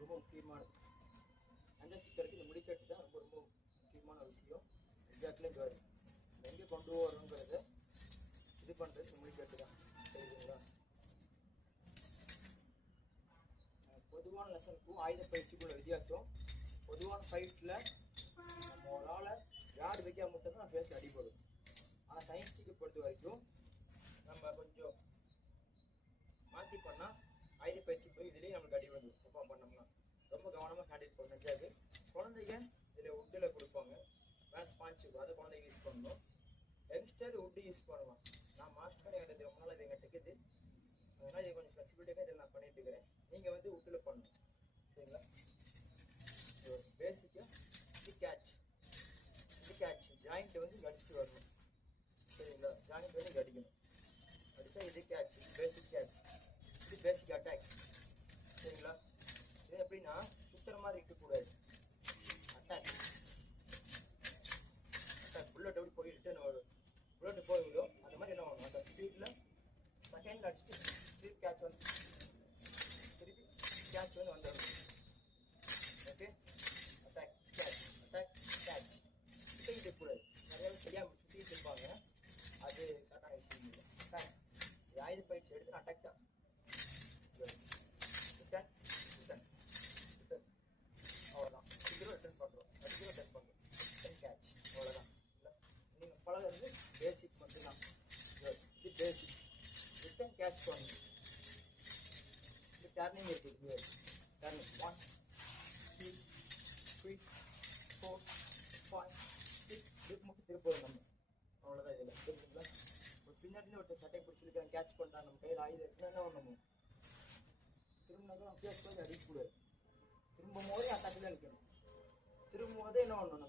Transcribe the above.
ரொம்ப முக்கியமானது. மஞ்சள் ஸ்டிக்கருக்கு இந்த முடிக்கட்டு தான் ரொம்ப ரொம்ப முக்கியமான விஷயம். எக்ஸாக்ட்லேயும் வரும் எங்கே கொண்டு வரோங்கிறத இது பண்ணுறது இந்த முடிக்கட்டு தான். சரிங்களா? பொதுவான லெசனுக்கும் ஆயுத பயிற்சிக்குள்ள வித்தியாசம், பொதுவான ஃபைட்டில் நம்ம ஒரு ஆளை கார்டு வைக்காம மட்டும் தான் ஃபேஸ் அடிபடும். ஆனால் சயின்டிஃபிக்கை பொறுத்த வரைக்கும் நம்ம கொஞ்சம் மாற்றி பண்ணால் ஆயுத பயிற்சி போய் இதுலேயும் நம்மளுக்கு அடி வந்து பர்ஃபார்ம் பண்ணோம்னா ரொம்ப கவனமாக ஹேண்டில் பண்ண நினைச்சாது. குழந்தைங்க இதில் உட்டில் கொடுப்பாங்க, மேலே ஸ்பான்ச் அதை குழந்தைங்க யூஸ் பண்ணணும். யங்ஸ்டர் உட்டு யூஸ் பண்ணுவான். நான் மாஸ்டர் என்கிட்ட ரொம்ப நாள் இது எங்கிட்ட இருக்குது, அதனால் இது கொஞ்சம் ஃப்ளெக்சிபிலிட்டியாக இதில் நான் பண்ணிட்டு இருக்கிறேன். நீங்கள் வந்து உட்டில் பண்ணணும். சரிங்களா? பேசிக்காக இது கேட்ச், இது கேட்ச் ஜாயிண்ட் வந்து கடிச்சு வரணும். சரிங்களா? ஜாயிண்ட் வந்து கடிக்கணும். அடித்தா இது கேட்ச், இது பேசிக் கேட்ச், இது பேசிக் அட்டாக். சரிங்களா? இது எப்படின்னா சுத்துற மாதிரி இருக்கக்கூடாது. அட்டாக் அட்டாக் புல்லட் எப்படி போயிட்டு புல்லட் போய்விடும். அந்த மாதிரி என்ன ஆகணும், அந்த ஸ்பீடில் செகண்ட் அடிச்சுட்டு திருப்பி கேட்ச் வந்து திருப்பி கேட்ச் வந்து வந்துடணும். Okay, attack catch, attack catch. சுற்றிக்கிட்டு இருக்கக்கூடாது. நிறைய தெரியாமல் சுற்றிட்டு இருப்பாங்க, அது கரெக்டாக வச்சுருந்தீங்க. அட்டாக் ஆயுத பயிற்சி எடுத்து அட்டாக் தான். ரிட்டன் ரிட்டன் ரிட்டன், அவ்வளோதான். திரும்ப ரிட்டன் பண்ணுறோம், திரும்ப ரிட்டன் பண்ணுறோம், ரிட்டன் கேட்ச், அவ்வளோதான். இல்லை நீங்கள் பழகிறது பேசிக் மட்டும்தான். இது பேசிக். ரிட்டன் கேட்ச் பண்ணணும். இது டர்னிங் இருக்குது. டர்னிங் 1 2 3 4 5 6 இதுக்கு மட்டும் திருப்போம் நம்ம, அவ்வளோதான். இதில் தெரிஞ்சுங்களா? ஒரு பின்னாடி ஒரு சட்டை பிடிச்சிருக்காங்க, கேட்ச் பண்ணுறாங்க, நம்ம கையில் ஆயுதம் இருக்குன்னா என்ன பண்ணணும், திரும்பினாக்கா நம்ம கேட்ச் பண்ணி அடிக்கக்கூடாது. திரும்பும் போதே அட்டாக்கில் நிற்கணும். திரும்பும் போதே என்ன பண்ணணும்,